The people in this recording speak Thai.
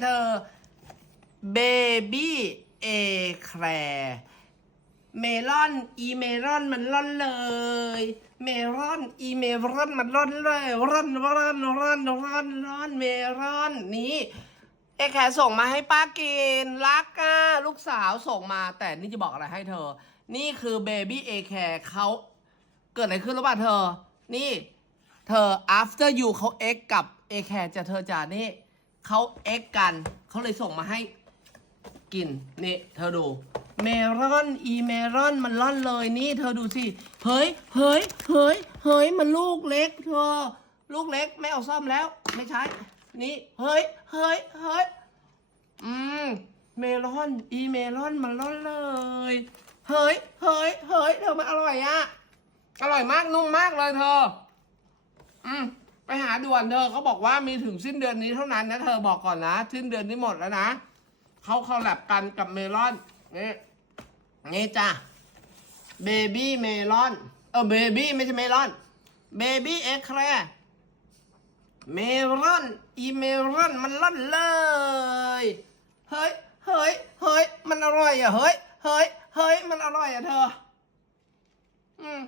เธอเบบี้เอแครเมลอนอีเมลอนมันร่อนเลย เมลอนอีเมลอนมันร่อนเลยร่อนร่อนร่อนร่อนร่อนเมลอนนี่เอแครส่งมาให้ป้ากินรักอะลูกสาวส่งมา แต่นี่จะบอกอะไรให้เธอ นี่คือเบบี้เอแครเขาเกิดอะไรขึ้นรู้ป่ะเธอ นี่ เธอ after you เขา x กับ a c a r e จะเธอจ่านี่ เขา x กันเขาเลยส่งมาให้กินนี่เธอดูเมลอนอีเมลอนมันล่อนเลยนี่ เธอดูสิเฮ้ยเฮ้ยเฮ้ยเฮ้ยมันลูกเล็ก เธอ ลูกเล็กไม่เอาซ่อมแล้ว ไม่ใช้ นี่เฮ้ยเฮ้ยเฮ้ยอืมเมลอนอีเมลอนมันล่อนเลยเฮ้ยเฮ้ยเฮ้ยเธอมันอร่อยอะอร่อยมากนุ่มมากเลยเธอ อืมาด่วนเธอเขาบอกว่ามีถึงสิ้นเดือนนี้เท่านั้นนะเธอบอกก่อนนะสิ้นเดือนนี้หมดแล้วนะเขาคอลแลบกันกับเมลอนนี่นี่จ้ะเบบี้เมลอนเออเบบี้ไม่ใช่เมลอนเบบี้เอ็กแครเมลอนอีเมลอนมันล่อนเลยเฮ้ยเฮ้ยเฮ้ยมันอร่อยอะเฮ้ยเฮ้ยเฮ้ยมันอร่อยอะเธอ อืม